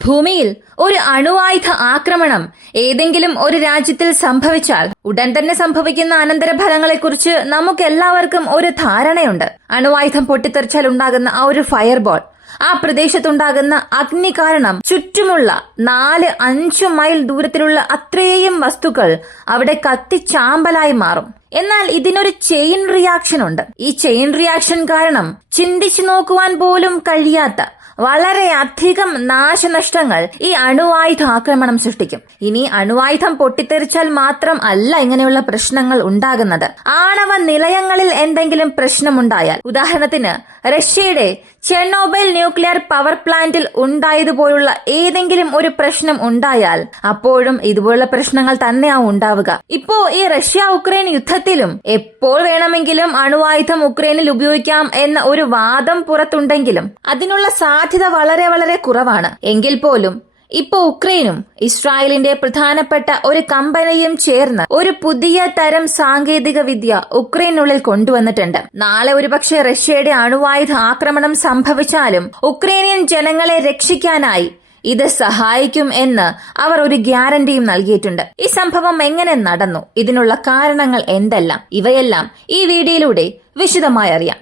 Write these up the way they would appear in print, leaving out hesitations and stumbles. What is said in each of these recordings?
ഭൂമിയിൽ ഒരു അണുവായുധ ആക്രമണം ഏതെങ്കിലും ഒരു രാജ്യത്തിൽ സംഭവിച്ചാൽ ഉടൻ തന്നെ സംഭവിക്കുന്ന അനന്തരഫലങ്ങളെക്കുറിച്ച് നമുക്കെല്ലാവർക്കും ഒരു ധാരണയുണ്ട്. അണുവായുധം പൊട്ടിത്തെറിച്ചാൽ ഉണ്ടാകുന്ന ആ ഒരു ഫയർബോൾ, ആ പ്രദേശത്തുണ്ടാകുന്ന അഗ്നി കാരണം ചുറ്റുമുള്ള 4-5 മൈൽ ദൂരത്തിലുള്ള അത്രയും വസ്തുക്കൾ അവിടെ കത്തിച്ചാമ്പലായി മാറും. എന്നാൽ ഇതിനൊരു ചെയിൻ റിയാക്ഷൻ ഉണ്ട്. ഈ ചെയിൻ റിയാക്ഷൻ കാരണം ചിന്തിച്ചു നോക്കുവാൻ പോലും കഴിയാത്ത വളരെയധികം നാശനഷ്ടങ്ങൾ ഈ അണുവായുധ ആക്രമണം സൃഷ്ടിക്കും. ഇനി അണുവായുധം പൊട്ടിത്തെറിച്ചാൽ മാത്രം അല്ല ഇങ്ങനെയുള്ള പ്രശ്നങ്ങൾ ഉണ്ടാകുന്നത്. ആണവ നിലയങ്ങളിൽ എന്തെങ്കിലും പ്രശ്നമുണ്ടായാൽ, ഉദാഹരണത്തിന് റഷ്യയുടെ ചെർണോബൈൽ ന്യൂക്ലിയർ പവർ പ്ലാന്റിൽ ഉണ്ടായതുപോലുള്ള ഏതെങ്കിലും ഒരു പ്രശ്നം ഉണ്ടായാൽ അപ്പോഴും ഇതുപോലുള്ള പ്രശ്നങ്ങൾ തന്നെയാവും ഉണ്ടാവുക. ഇപ്പോ ഈ റഷ്യ ഉക്രൈൻ യുദ്ധത്തിലും എപ്പോൾ വേണമെങ്കിലും അണുവായുധം ഉക്രൈനിൽ ഉപയോഗിക്കാം എന്ന ഒരു വാദം പുറത്തുണ്ടെങ്കിലും അതിനുള്ള സാധ്യത വളരെ വളരെ കുറവാണ്. എങ്കിൽ പോലും ഇപ്പോ ഉക്രൈനും ഇസ്രായേലിന്റെ പ്രധാനപ്പെട്ട ഒരു കമ്പനിയും ചേർന്ന് ഒരു പുതിയ തരം സാങ്കേതിക വിദ്യ ഉക്രൈനുള്ളിൽ കൊണ്ടുവന്നിട്ടുണ്ട്. നാളെ ഒരുപക്ഷെ റഷ്യയുടെ അണുവായുധ ആക്രമണം സംഭവിച്ചാലും ഉക്രൈനിയൻ ജനങ്ങളെ രക്ഷിക്കാനായി ഇത് സഹായിക്കും എന്ന് അവർ ഒരു ഗ്യാരണ്ടിയും നൽകിയിട്ടുണ്ട്. ഈ സംഭവം എങ്ങനെ നടന്നു, ഇതിനുള്ള കാരണങ്ങൾ എന്തെല്ലാം, ഇവയെല്ലാം ഈ വീഡിയോയിലൂടെ വിശദമായി അറിയാം.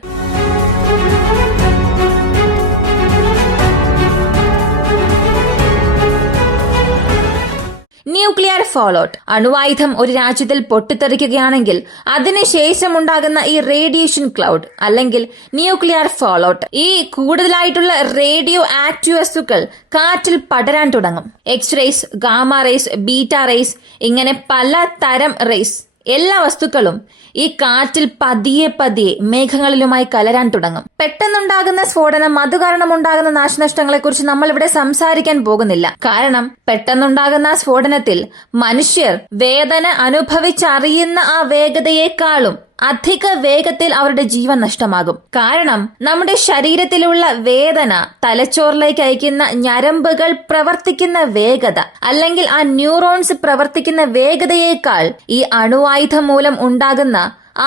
ന്യൂക്ലിയർ ഫോളോട്ട്, അണുവായുധം ഒരു രാജ്യത്തിൽ പൊട്ടിത്തെറിക്കുകയാണെങ്കിൽ അതിനുശേഷം ഉണ്ടാകുന്ന ഈ റേഡിയേഷൻ ക്ലൗഡ് അല്ലെങ്കിൽ ന്യൂക്ലിയർ ഫോളോട്ട്, ഈ കൂടുതലായിട്ടുള്ള റേഡിയോ ആക്റ്റീവ് വസ്തുക്കൾ കാറ്റിൽ പടരാൻ തുടങ്ങും. X rays, gamma rays, beta rays, ഇങ്ങനെ പല തരം റേസ്, എല്ലാ വസ്തുക്കളും ഈ കാറ്റിൽ പതിയെ പതിയെ മേഘങ്ങളിലുമായി കലരാൻ തുടങ്ങും. പെട്ടെന്നുണ്ടാകുന്ന സ്ഫോടനം, അതുകാരണം ഉണ്ടാകുന്ന നാശനഷ്ടങ്ങളെക്കുറിച്ച് നമ്മൾ ഇവിടെ സംസാരിക്കാൻ പോകുന്നില്ല. കാരണം പെട്ടെന്നുണ്ടാകുന്ന സ്ഫോടനത്തിൽ മനുഷ്യർ വേദന അനുഭവിച്ചറിയുന്ന ആ വേഗതയേക്കാളും അധിക വേഗത്തിൽ അവരുടെ ജീവൻ നഷ്ടമാകും. കാരണം നമ്മുടെ ശരീരത്തിലുള്ള വേദന തലച്ചോറിലേക്ക് അയക്കുന്ന ഞരമ്പുകൾ പ്രവർത്തിക്കുന്ന വേഗത അല്ലെങ്കിൽ ആ ന്യൂറോൺസ് പ്രവർത്തിക്കുന്ന വേഗതയേക്കാൾ ഈ അണുവായുധം മൂലം ഉണ്ടാകുന്ന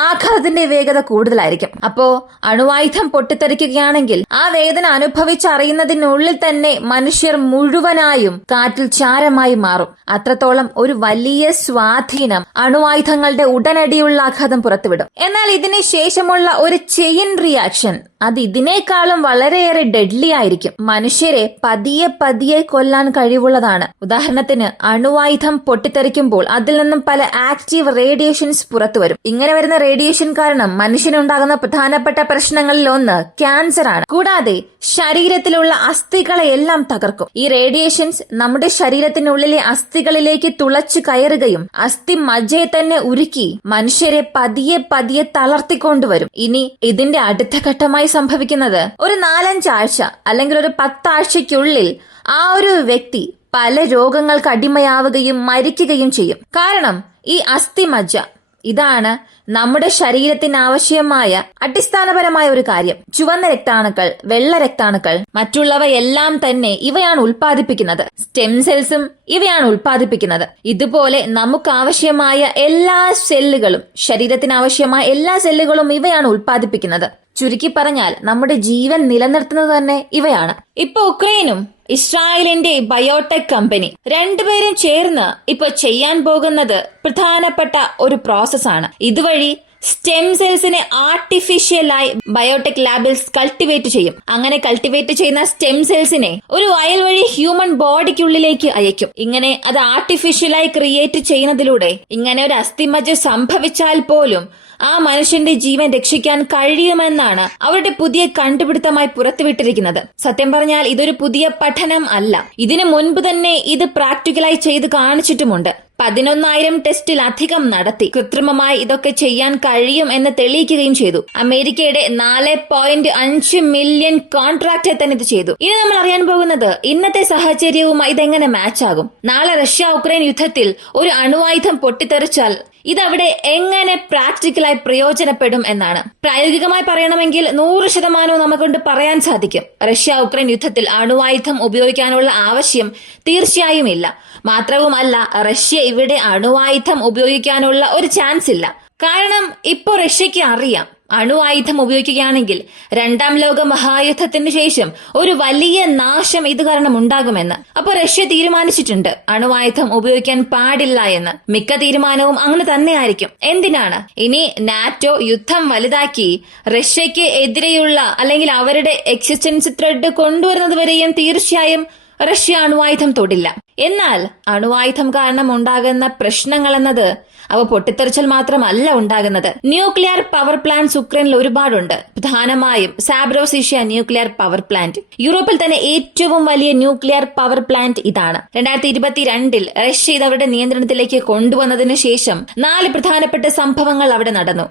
ആഘാതത്തിന്റെ വേഗത കൂടുതലായിരിക്കും. അപ്പോ അണുവായുധം പൊട്ടിത്തെറിക്കുകയാണെങ്കിൽ ആ വേദന അനുഭവിച്ചറിയുന്നതിനുള്ളിൽ തന്നെ മനുഷ്യർ മുഴുവനായും കാറ്റിൽ ചാരമായി മാറും. അത്രത്തോളം ഒരു വലിയ സ്വാധീനം അണുവായുധങ്ങളുടെ ഉടനടിയുള്ള ആഘാതം പുറത്തുവിടും. എന്നാൽ ഇതിന് ശേഷമുള്ള ഒരു ചെയിൻ റിയാക്ഷൻ അത് ഇതിനേക്കാളും വളരെയേറെ ഡെഡ്ലി ആയിരിക്കും. മനുഷ്യരെ പതിയെ പതിയെ കൊല്ലാൻ കഴിവുള്ളതാണ്. ഉദാഹരണത്തിന് അണുവായുധം പൊട്ടിത്തെറിക്കുമ്പോൾ അതിൽ നിന്നും പല ആക്റ്റീവ് റേഡിയേഷൻസ് പുറത്തുവരും. ഇങ്ങനെ വരുന്ന റേഡിയേഷൻ കാരണം മനുഷ്യനുണ്ടാകുന്ന പ്രധാനപ്പെട്ട പ്രശ്നങ്ങളിൽ ഒന്ന് ക്യാൻസർ ആണ്. കൂടാതെ ശരീരത്തിലുള്ള അസ്ഥികളെ എല്ലാം തകർക്കും. ഈ റേഡിയേഷൻസ് നമ്മുടെ ശരീരത്തിനുള്ളിലെ അസ്ഥികളിലേക്ക് തുളച്ചു കയറുകയും അസ്ഥി മജ്ജയെ തന്നെ ഉരുക്കി മനുഷ്യരെ പതിയെ പതിയെ തളർത്തിക്കൊണ്ടുവരും. ഇനി ഇതിന്റെ അടുത്ത ഘട്ടമായി സംഭവിക്കുന്നത് ഒരു 4-5 ആഴ്ച അല്ലെങ്കിൽ ഒരു 10 ആഴ്ചയ്ക്കുള്ളിൽ ആ ഒരു വ്യക്തി പല രോഗങ്ങൾക്ക് അടിമയാവുകയും മരിക്കുകയും ചെയ്യും. കാരണം ഈ അസ്ഥിമജ്ജ ഇതാണ് നമ്മുടെ ശരീരത്തിന് ആവശ്യമായ അടിസ്ഥാനപരമായ ഒരു കാര്യം. ചുവന്ന രക്താണുക്കൾ, വെള്ള രക്താണുക്കൾ, മറ്റുള്ളവയെല്ലാം തന്നെ ഇവയാണ് ഉൽപ്പാദിപ്പിക്കുന്നത്. സ്റ്റെം സെൽസും ഇവയാണ് ഉൽപ്പാദിപ്പിക്കുന്നത്. ഇതുപോലെ നമുക്ക് ആവശ്യമായ എല്ലാ സെല്ലുകളും, ശരീരത്തിന് ആവശ്യമായ എല്ലാ സെല്ലുകളും ഇവയാണ് ഉൽപ്പാദിപ്പിക്കുന്നത്. ചുരുക്കി പറഞ്ഞാൽ നമ്മുടെ ജീവൻ നിലനിർത്തുന്നത് തന്നെ ഇവയാണ്. ഇപ്പൊ ഉക്രൈനും ഇസ്രായേലിന്റെ ബയോടെക് കമ്പനി രണ്ടുപേരും ചേർന്ന് ഇപ്പൊ ചെയ്യാൻ പോകുന്നത് പ്രധാനപ്പെട്ട ഒരു പ്രോസസ്സാണ്. ഇതുവഴി സ്റ്റെം സെൽസിനെ ആർട്ടിഫിഷ്യലായി ബയോടെക് ലാബിൽ കൾട്ടിവേറ്റ് ചെയ്യും. അങ്ങനെ കൾട്ടിവേറ്റ് ചെയ്യുന്ന സ്റ്റെം സെൽസിനെ ഒരു വയൽ വഴി ഹ്യൂമൻ ബോഡിക്കുള്ളിലേക്ക് അയക്കും. ഇങ്ങനെ അത് ആർട്ടിഫിഷ്യലായി ക്രിയേറ്റ് ചെയ്യുന്നതിലൂടെ ഇങ്ങനെ ഒരു അസ്ഥിമജ്ജ സംഭവിച്ചാൽ പോലും ആ മനുഷ്യന്റെ ജീവൻ രക്ഷിക്കാൻ കഴിയുമെന്നാണ് അവരുടെ പുതിയ കണ്ടുപിടുത്തമായി പുറത്തുവിട്ടിരിക്കുന്നത്. സത്യം പറഞ്ഞാൽ ഇതൊരു പുതിയ പഠനം അല്ല. ഇതിനു മുൻപ് തന്നെ ഇത് പ്രാക്ടിക്കലായി ചെയ്ത് കാണിച്ചിട്ടുമുണ്ട്. 11,000 ടെസ്റ്റിലധികം നടത്തി കൃത്രിമമായി ഇതൊക്കെ ചെയ്യാൻ കഴിയും എന്ന് തെളിയിക്കുകയും ചെയ്തു. അമേരിക്കയുടെ 4.5 മില്യൺ കോൺട്രാക്ട് തന്നെ ഇത് ചെയ്തു. ഇനി നമ്മൾ അറിയാൻ പോകുന്നത് ഇന്നത്തെ സാഹചര്യവുമായി ഇതെങ്ങനെ മാച്ച് ആകും. നാളെ റഷ്യ ഉക്രൈൻ യുദ്ധത്തിൽ ഒരു അണുവായുധം പൊട്ടിത്തെറിച്ചാൽ ഇതവിടെ എങ്ങനെ പ്രാക്ടിക്കലായി പ്രയോജനപ്പെടും എന്നാണ്. പ്രായോഗികമായി പറയണമെങ്കിൽ 100% നമുക്കൊണ്ട് പറയാൻ സാധിക്കും. റഷ്യ ഉക്രൈൻ യുദ്ധത്തിൽ അണുവായുധം ഉപയോഗിക്കാനുള്ള ആവശ്യം തീർച്ചയായും ഇല്ല. മാത്രവുമല്ല റഷ്യ ഇവിടെ അണുവായുധം ഉപയോഗിക്കാനുള്ള ഒരു ചാൻസ് ഇല്ല. കാരണം ഇപ്പോ റഷ്യക്ക് അറിയാം അണുവായുധം ഉപയോഗിക്കുകയാണെങ്കിൽ രണ്ടാം ലോക മഹായുദ്ധത്തിന് ശേഷം ഒരു വലിയ നാശം ഇത് കാരണം ഉണ്ടാകുമെന്ന്. അപ്പോൾ റഷ്യ തീരുമാനിച്ചിട്ടുണ്ട് അണുവായുധം ഉപയോഗിക്കാൻ പാടില്ല എന്ന്. മിക്ക തീരുമാനവും അങ്ങനെ തന്നെയായിരിക്കും. എന്തിനാണ് ഇനി നാറ്റോ യുദ്ധം വലുതാക്കി റഷ്യക്ക് എതിരെയുള്ള അല്ലെങ്കിൽ അവരുടെ എക്സിസ്റ്റൻസ് ത്രെഡ് കൊണ്ടുവരുന്നത് വരെയും തീർച്ചയായും റഷ്യ അണുവായുധം തൊടില്ല. എന്നാൽ അണുവായുധം കാരണം ഉണ്ടാകുന്ന പ്രശ്നങ്ങൾ എന്നത് അവ പൊട്ടിത്തെറിച്ചാൽ മാത്രമല്ല ഉണ്ടാകുന്നത്. ന്യൂക്ലിയർ പവർ പ്ലാന്റ്സ് ഉക്രൈനിൽ ഒരുപാടുണ്ട്. പ്രധാനമായും സാബ്രോസിഷ്യ ന്യൂക്ലിയർ പവർ പ്ലാന്റ്. യൂറോപ്പിൽ തന്നെ ഏറ്റവും വലിയ ന്യൂക്ലിയർ പവർ പ്ലാന്റ് ഇതാണ്. 2022 റഷ്യ ഇത് അവരുടെ നിയന്ത്രണത്തിലേക്ക് കൊണ്ടുവന്നതിന് ശേഷം 4 പ്രധാനപ്പെട്ട സംഭവങ്ങൾ അവിടെ നടന്നു.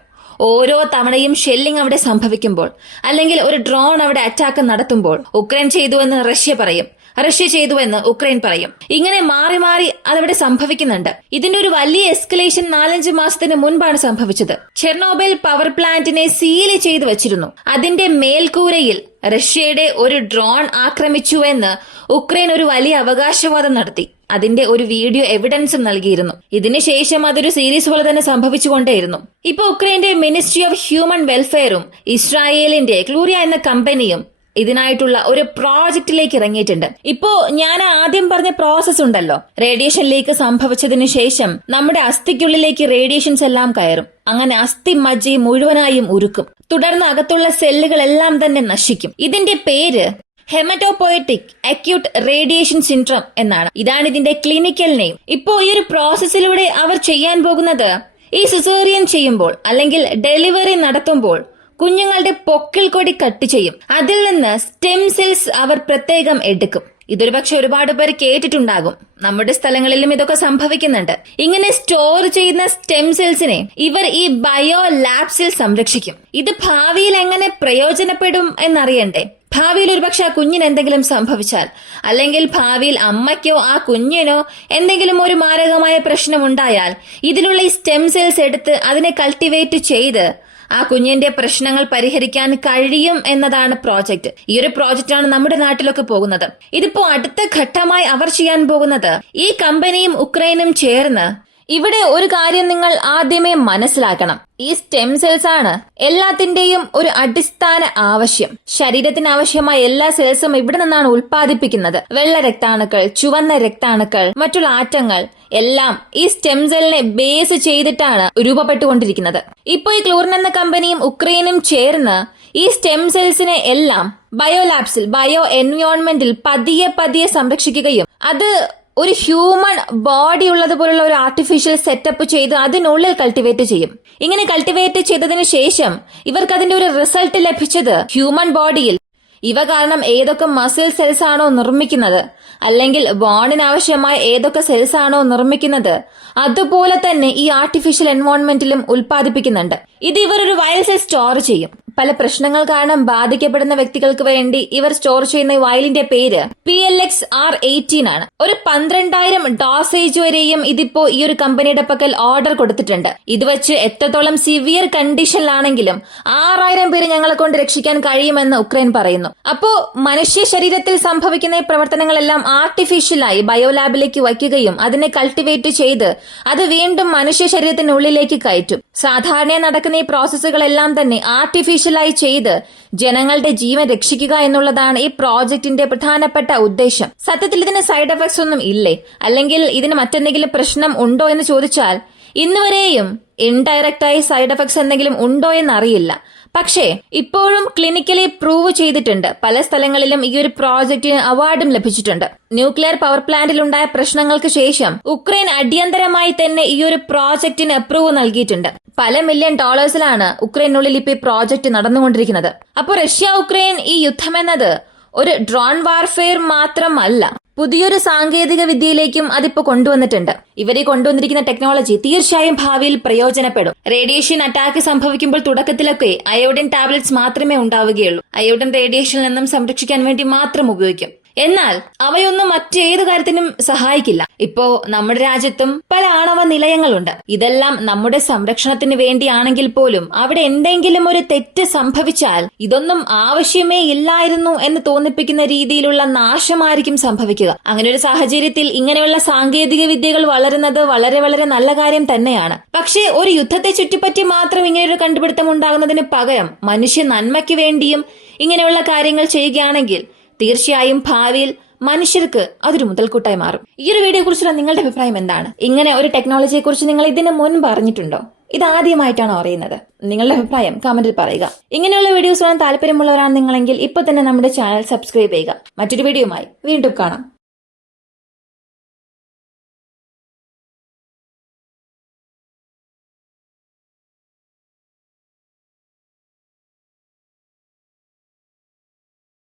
ഓരോ തവണയും ഷെല്ലിംഗ് അവിടെ സംഭവിക്കുമ്പോൾ അല്ലെങ്കിൽ ഒരു ഡ്രോൺ അവിടെ അറ്റാക്ക് നടത്തുമ്പോൾ ഉക്രൈൻ ചെയ്തുവെന്ന് റഷ്യ പറയും, റഷ്യ ചെയ്തുവെന്ന് ഉക്രൈൻ പറയും. ഇങ്ങനെ മാറി മാറി അതവിടെ സംഭവിക്കുന്നുണ്ട്. ഇതിന്റെ ഒരു വലിയ എസ്കലേഷൻ 4-5 മാസത്തിന് മുൻപാണ് സംഭവിച്ചത്. ചെർണോബിൽ പവർ പ്ലാന്റിനെ സീൽ ചെയ്തു വച്ചിരുന്നു. അതിന്റെ മേൽക്കൂരയിൽ റഷ്യയുടെ ഒരു ഡ്രോൺ ആക്രമിച്ചുവെന്ന് ഉക്രൈൻ ഒരു വലിയ അവകാശവാദം നടത്തി. അതിന്റെ ഒരു വീഡിയോ എവിഡൻസും നൽകിയിരുന്നു. ഇതിനുശേഷം അതൊരു സീരീസ് പോലെ തന്നെ സംഭവിച്ചുകൊണ്ടേയിരുന്നു. ഇപ്പൊ ഉക്രൈന്റെ മിനിസ്ട്രി ഓഫ് ഹ്യൂമൻ വെൽഫെയറും ഇസ്രായേലിന്റെ ക്ലൂറിയ എന്ന കമ്പനിയും ഇതിനായിട്ടുള്ള ഒരു പ്രോജക്റ്റിലേക്ക് ഇറങ്ങിയിട്ടുണ്ട്. ഇപ്പോ ഞാൻ ആദ്യം പറഞ്ഞ പ്രോസസ് ഉണ്ടല്ലോ, റേഡിയേഷൻ ലീക്ക് സംഭവിച്ചതിന് ശേഷം നമ്മുടെ അസ്ഥിക്കുള്ളിലേക്ക് റേഡിയേഷൻസ് എല്ലാം കയറും. അങ്ങനെ അസ്ഥി മജ്ജ മുഴുവനായും ഉരുക്കും. തുടർന്ന് അകത്തുള്ള സെല്ലുകളെല്ലാം തന്നെ നശിക്കും. ഇതിന്റെ പേര് ഹെമറ്റോപോയറ്റിക് അക്യൂട്ട് റേഡിയേഷൻ സിൻഡ്രോം എന്നാണ്. ഇതാണ് ഇതിന്റെ ക്ലിനിക്കൽ നെയിം. ഇപ്പോ ഈ ഒരു പ്രോസസ്സിലൂടെ അവർ ചെയ്യാൻ പോകുന്നത്, ഈ സിസേറിയൻ ചെയ്യുമ്പോൾ അല്ലെങ്കിൽ ഡെലിവറി നടത്തുമ്പോൾ കുഞ്ഞുങ്ങളുടെ പൊക്കിൾ കൊടി കട്ട് ചെയ്യും. അതിൽ നിന്ന് സ്റ്റെം സെൽസ് അവർ പ്രത്യേകം എടുക്കും. ഇതൊരു പക്ഷെ ഒരുപാട് പേര് കേട്ടിട്ടുണ്ടാകും. നമ്മുടെ സ്ഥലങ്ങളിലും ഇതൊക്കെ സംഭവിക്കുന്നുണ്ട്. ഇങ്ങനെ സ്റ്റോർ ചെയ്യുന്ന സ്റ്റെം സെൽസിനെ ഇവർ ഈ ബയോ ലാബ്സിൽ സംരക്ഷിക്കും. ഇത് ഭാവിയിൽ എങ്ങനെ പ്രയോജനപ്പെടും എന്നറിയണ്ടേ? ഭാവിയിൽ ഒരുപക്ഷെ ആ കുഞ്ഞിന് എന്തെങ്കിലും സംഭവിച്ചാൽ, അല്ലെങ്കിൽ ഭാവിയിൽ അമ്മയ്ക്കോ ആ കുഞ്ഞിനോ എന്തെങ്കിലും ഒരു മാരകമായ പ്രശ്നം ഉണ്ടായാൽ ഇതിലുള്ള ഈ സ്റ്റെം സെൽസ് എടുത്ത് അതിനെ കൾട്ടിവേറ്റ് ചെയ്ത് ആ കുഞ്ഞിന്റെ പ്രശ്നങ്ങൾ പരിഹരിക്കാൻ കഴിയും എന്നതാണ് പ്രോജക്റ്റ്. ഈ ഒരു പ്രോജക്റ്റാണ് നമ്മുടെ നാട്ടിലൊക്കെ പോകുന്നത്. ഇതിപ്പോ അടുത്ത ഘട്ടമായി അവർ ചെയ്യാൻ പോകുന്നത്, ഈ കമ്പനിയും ഉക്രൈനും ചേർന്ന്, ഇവിടെ ഒരു കാര്യം നിങ്ങൾ ആദ്യമേ മനസ്സിലാക്കണം. ഈ സ്റ്റെം സെൽസ് ആണ് എല്ലാത്തിന്റെയും ഒരു അടിസ്ഥാന ആവശ്യം. ശരീരത്തിന് ആവശ്യമായ എല്ലാ സെൽസും ഇവിടെ നിന്നാണ് ഉൽപ്പാദിപ്പിക്കുന്നത്. വെള്ള രക്താണുക്കൾ, ചുവന്ന രക്താണുക്കൾ, മറ്റുള്ള ആറ്റങ്ങൾ എല്ലാം ഈ സ്റ്റെം സെല്ലിനെ ബേസ് ചെയ്തിട്ടാണ് രൂപപ്പെട്ടുകൊണ്ടിരിക്കുന്നത്. ഇപ്പോ ഈ ക്ലൂറിൻ എന്ന കമ്പനിയും ഉക്രൈനും ചേർന്ന് ഈ സ്റ്റെം സെൽസിനെ എല്ലാം ബയോ ലാബ്സിൽ, ബയോ എൻവയോൺമെന്റിൽ പതിയെ സംരക്ഷിക്കുകയും അത് ഒരു ഹ്യൂമൻ ബോഡി ഉള്ളതുപോലുള്ള ഒരു ആർട്ടിഫിഷ്യൽ സെറ്റപ്പ് ചെയ്ത് അതിനുള്ളിൽ കൾട്ടിവേറ്റ് ചെയ്യും. ഇങ്ങനെ കൾട്ടിവേറ്റ് ചെയ്തതിനു ശേഷം ഇവർക്ക് അതിന്റെ ഒരു റിസൾട്ട് ലഭിച്ചത് ഹ്യൂമൻ ബോഡിയിൽ ഇവ കാരണം ഏതൊക്കെ മസിൽ സെൽസ് ആണോ നിർമ്മിക്കുന്നത്, അല്ലെങ്കിൽ ബോണിന് ആവശ്യമായ ഏതൊക്കെ സെൽസ് ആണോ നിർമ്മിക്കുന്നത്, അതുപോലെ തന്നെ ഈ ആർട്ടിഫിഷ്യൽ എൻവയോൺമെന്റിലും ഉൽപ്പാദിപ്പിക്കുന്നുണ്ട്. ഇത് ഇവർ ഒരു വയൽസിൽ സ്റ്റോർ ചെയ്യും. പല പ്രശ്നങ്ങൾ കാരണം ബാധിക്കപ്പെടുന്ന വ്യക്തികൾക്ക് വേണ്ടി ഇവർ സ്റ്റോർ ചെയ്യുന്ന വയലിന്റെ പേര് PLX-R18 ആണ്. ഒരു 12,000 ഡോസേജ് വരെയും ഇതിപ്പോ ഈ ഒരു കമ്പനിയുടെ പക്കൽ ഓർഡർ കൊടുത്തിട്ടുണ്ട്. ഇത് വെച്ച് എത്രത്തോളം സിവിയർ കണ്ടീഷനിലാണെങ്കിലും 6,000 പേര് ഞങ്ങളെ കൊണ്ട് രക്ഷിക്കാൻ കഴിയുമെന്ന് ഉക്രൈൻ പറയുന്നു. അപ്പോ മനുഷ്യ ശരീരത്തിൽ സംഭവിക്കുന്ന ഈ പ്രവർത്തനങ്ങളെല്ലാം ആർട്ടിഫിഷ്യലായി ബയോലാബിലേക്ക് വയ്ക്കുകയും അതിനെ കൾട്ടിവേറ്റ് ചെയ്ത് അത് വീണ്ടും മനുഷ്യ ശരീരത്തിനുള്ളിലേക്ക് കയറ്റും. സാധാരണ നടക്കുന്ന ഈ പ്രോസസ്സുകളെല്ലാം തന്നെ ആർട്ടിഫിഷ്യലായി ചെയ്ത് ജനങ്ങളുടെ ജീവൻ രക്ഷിക്കുക എന്നുള്ളതാണ് ഈ പ്രോജക്റ്റിന്റെ പ്രധാനപ്പെട്ട ഉദ്ദേശം. സത്യത്തിൽ ഇതിന് സൈഡ് എഫക്ട്സ് ഒന്നും ഇല്ലേ, അല്ലെങ്കിൽ ഇതിന് മറ്റെന്തെങ്കിലും പ്രശ്നം ഉണ്ടോ എന്ന് ചോദിച്ചാൽ ഇന്നുവരെയും ഇൻഡയറക്റ്റായി സൈഡ് എഫക്ട്സ് എന്തെങ്കിലും ഉണ്ടോ എന്നറിയില്ല. പക്ഷേ ഇപ്പോഴും ക്ലിനിക്കലി പ്രൂവ് ചെയ്തിട്ടുണ്ട്. പല സ്ഥലങ്ങളിലും ഈ ഒരു പ്രോജക്റ്റിന് അവാർഡും ലഭിച്ചിട്ടുണ്ട്. ന്യൂക്ലിയർ പവർ പ്ലാന്റിൽ ഉണ്ടായ പ്രശ്നങ്ങൾക്ക് ശേഷം ഉക്രൈൻ അടിയന്തരമായി തന്നെ ഈ ഒരു പ്രോജക്റ്റിന് അപ്രൂവ് നൽകിയിട്ടുണ്ട്. പല മില്യൺ ഡോളേഴ്സിലാണ് ഉക്രൈനുള്ളിൽ ഇപ്പോൾ ഈ പ്രോജക്റ്റ് നടന്നുകൊണ്ടിരിക്കുന്നത്. അപ്പോൾ റഷ്യ ഉക്രൈൻ ഈ യുദ്ധം എന്നത് ഒരു ഡ്രോൺ വാർഫെയർ മാത്രമല്ല, പുതിയൊരു സാങ്കേതിക വിദ്യയിലേക്കും അതിപ്പോ കൊണ്ടുവന്നിട്ടുണ്ട്. ഇവരെ കൊണ്ടുവന്നിരിക്കുന്ന ടെക്നോളജി തീർച്ചയായും ഭാവിയിൽ പ്രയോജനപ്പെടും. റേഡിയേഷൻ അറ്റാക്ക് സംഭവിക്കുമ്പോൾ തുടക്കത്തിലൊക്കെ അയോഡിൻ ടാബ്ലറ്റ്സ് മാത്രമേ ഉണ്ടാവുകയുള്ളൂ. അയോഡിൻ റേഡിയേഷനിൽ നിന്നും സംരക്ഷിക്കാൻ വേണ്ടി മാത്രം ഉപയോഗിക്കും. എന്നാൽ അവയൊന്നും മറ്റേത് കാര്യത്തിനും സഹായിക്കില്ല. ഇപ്പോ നമ്മുടെ രാജ്യത്തും പല ആണവ നിലയങ്ങളുണ്ട്. ഇതെല്ലാം നമ്മുടെ സംരക്ഷണത്തിന് വേണ്ടിയാണെങ്കിൽ പോലും അവിടെ എന്തെങ്കിലും ഒരു തെറ്റ് സംഭവിച്ചാൽ ഇതൊന്നും ആവശ്യമേ ഇല്ലായിരുന്നു എന്ന് തോന്നിപ്പിക്കുന്ന രീതിയിലുള്ള നാശമായിരിക്കും സംഭവിക്കുക. അങ്ങനെ ഒരു സാഹചര്യത്തിൽ ഇങ്ങനെയുള്ള സാങ്കേതിക വിദ്യകൾ വളരുന്നത് വളരെ വളരെ നല്ല കാര്യം തന്നെയാണ്. പക്ഷേ ഒരു യുദ്ധത്തെ ചുറ്റിപ്പറ്റി മാത്രം ഇങ്ങനെയൊരു കണ്ടുപിടുത്തം ഉണ്ടാകുന്നതിന് പകരം മനുഷ്യ നന്മയ്ക്ക് വേണ്ടിയും ഇങ്ങനെയുള്ള കാര്യങ്ങൾ ചെയ്യുകയാണെങ്കിൽ തീർച്ചയായും ഭാവിയിൽ മനുഷ്യർക്ക് അതൊരു മുതൽക്കൂട്ടായി മാറും. ഈ ഒരു വീഡിയോയെ കുറിച്ചുള്ള നിങ്ങളുടെ അഭിപ്രായം എന്താണ്? ഇങ്ങനെ ഒരു ടെക്നോളജിയെ കുറിച്ച് നിങ്ങൾ ഇതിന് മുൻപ് അറിഞ്ഞിട്ടുണ്ടോ? ഇതാദ്യമായിട്ടാണോ അറിയുന്നത്? നിങ്ങളുടെ അഭിപ്രായം കമന്റിൽ പറയുക. ഇങ്ങനെയുള്ള വീഡിയോസ് കാണാൻ താല്പര്യമുള്ളവരാണ് നിങ്ങളെങ്കിൽ ഇപ്പൊ തന്നെ നമ്മുടെ ചാനൽ സബ്സ്ക്രൈബ് ചെയ്യുക. മറ്റൊരു വീഡിയോയുമായി വീണ്ടും കാണാം.